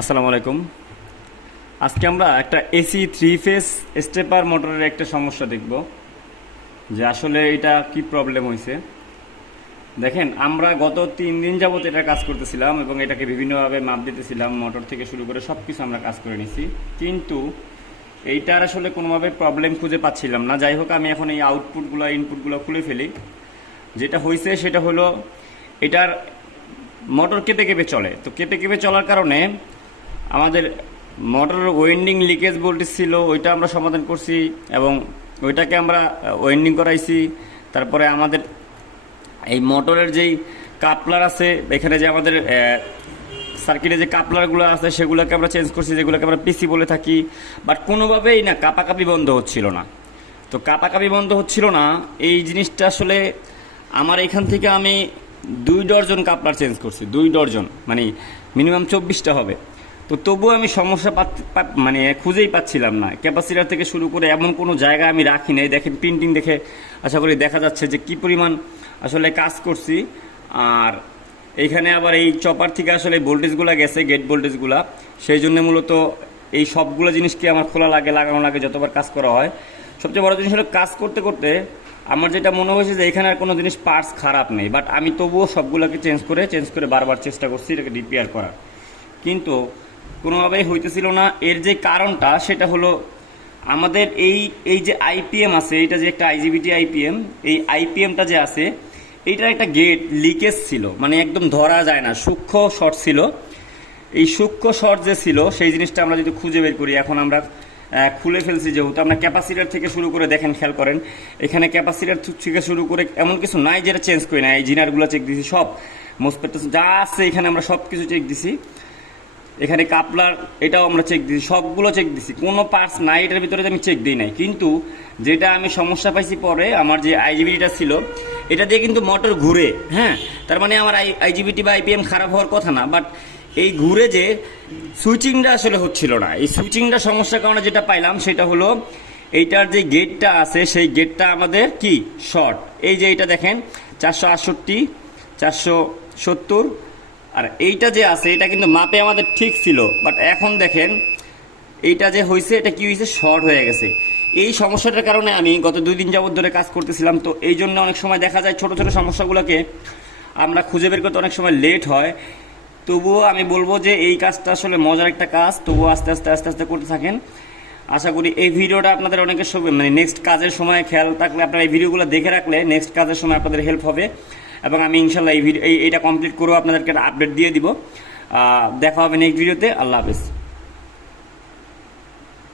আসসালামু আলাইকুম। আজকে আমরা একটা এসি থ্রি ফেস স্টেপার মোটরের একটা সমস্যা দেখব, যে আসলে এটা কি প্রবলেম হয়েছে দেখেন, আমরা গত তিন দিন যাবত এটা কাজ করতেছিলাম এবং এটাকে বিভিন্নভাবে মাপ দিতেছিলাম মোটর থেকে শুরু করে সব কিছু আমরা কাজ করে নিছি। কিন্তু এইটার আসলে কোনোভাবে প্রবলেম খুঁজে পাচ্ছিলাম না। যাই হোক, আমি এখন এই আউটপুটগুলো ইনপুটগুলো খুলে ফেলি। যেটা হয়েছে সেটা হলো, এটার মোটর কেটে কেঁপে চলে। তো কেটে কেঁপে চলার কারণে আমাদের মোটরের ওয়েন্ডিং লিকেজ ভোল্টেজ ছিল, ওইটা আমরা সমাধান করছি এবং ওইটাকে আমরা ওয়েন্ডিং করাইছি। তারপরে আমাদের এই মোটরের যেই কাপলার আছে, এখানে যে আমাদের সার্কিটে যে কাপলারগুলো আছে, সেগুলোকে আমরা চেঞ্জ করছি, যেগুলোকে আমরা পিসি বলে থাকি। বাট কোনোভাবেই না, কাপাকাপি বন্ধ হচ্ছিল না। তো কাপাকাপি বন্ধ হচ্ছিল না, এই জিনিসটা আসলে আমার এখান থেকে আমি দুই ডর্জন কাপলার চেঞ্জ করছি, দুই ডর্জন মানে মিনিমাম চব্বিশটা হবে। তো তবুও আমি সমস্যা মানে খুঁজেই পাচ্ছিলাম না। ক্যাপাসিটার থেকে শুরু করে এমন কোনো জায়গা আমি রাখি নাই। দেখেন প্রিন্টিং দেখে আশা করি দেখা যাচ্ছে যে কি পরিমাণ আসলে কাজ করছি। আর এইখানে আবার এই চপার থেকে আসলে ভোল্টেজগুলো গেছে গেট ভোল্টেজগুলা সেই জন্য মূলত এই সবগুলো জিনিসকে আমার খোলা লাগে, লাগানো লাগে, যতবার কাজ করা হয়। সবচেয়ে বড় জিনিস হলো কাজ করতে করতে আমার যেটা মনে হয়েছে যে এখানে আর কোনো জিনিস পার্টস খারাপ নেই। বাট আমি তবুও সবগুলোকে চেঞ্জ করে চেঞ্জ করে বারবার চেষ্টা করছি এটাকে রিপেয়ার করার। কিন্তু কোনোভাবেই হইতেছিল না। এর যে কারণটা, সেটা হলো আমাদের এই এই যে আইপিএম আছে এইটা যে একটা আইজিবিটি আইপিএম এই আইপিএমটা যে আছে, এইটার একটা গেট লিকেজ ছিল। মানে একদম ধরা যায় না, সূক্ষ্ম শর্ট ছিল। এই সূক্ষ্ম শর্ট যে ছিল, সেই জিনিসটা আমরা যদি খুঁজে বের করি, এখন আমরা খুলে ফেলছি যেহেতু। আমরা ক্যাপাসিটার থেকে শুরু করে, দেখেন, খেয়াল করেন, এখানে ক্যাপাসিটার থেকে শুরু করে, এমন কিছু নাই যেটা চেঞ্জ করি না এই জিনারগুলো চেক দিছি, সব। মোসপেট যা আছে, এখানে আমরা সব কিছু চেক দিছি। এখানে কাপলার, এটাও আমরা চেক দিছি, সবগুলো চেক দিছি। কোনো পার্টস নাই, এটার ভিতরে আমি চেক দিই নাই। কিন্তু যেটা আমি সমস্যা পাইছি পরে, আমার যে আইজিবিটিটা ছিল, এটা দিয়ে কিন্তু মোটর ঘুরে হ্যাঁ? তার মানে আমার আই আইজিবিটি বা আইপিএম খারাপ হওয়ার কথা না বাট এই ঘুরে যে সুইচিংটা আসলে হচ্ছিল না। এই সুইচিংটা সমস্যার কারণে যেটা পাইলাম, সেটা হলো এইটার যে গেটটা আছে, সেই গেটটা আমাদের কি? শর্ট এই যে এটা দেখেন, চারশো আটষট্টি, চারশো সত্তর আর এইটা যে আছে, এটা কিন্তু মাপে আমাদের ঠিক ছিল বাট এখন দেখেন, এইটা যে হয়েছে এটা কি হয়েছে শর্ট হয়ে গেছে। এই সমস্যাটার কারণে আমি গত দুই দিন যাবত ধরে কাজ করতেছিলাম, তো এই জন্য অনেক সময় দেখা যায় ছোট ছোট সমস্যাগুলোকে আমরা খুঁজে বের করতে অনেক সময় লেট হয়। তবুও আমি বলব যে এই কাজটা আসলে মজার একটা কাজ, তবুও আস্তে আস্তে আস্তে আস্তে করতে থাকেন। আশা করি এই ভিডিওটা আপনাদের অনেকের সব মানে নেক্সট কাজের সময় খেয়াল থাকলে আপনারা এই ভিডিওগুলো দেখে রাখলে নেক্সট কাজের সময় আপনাদের হেল্প হবে। এবং আমি ইনশাল্লাহ এই ভিডিও এই এটা কমপ্লিট করেও আপনাদেরকে আপডেট দিয়ে দিব। দেখা হবে নেক্সট ভিডিওতে আল্লাহ হাফেজ।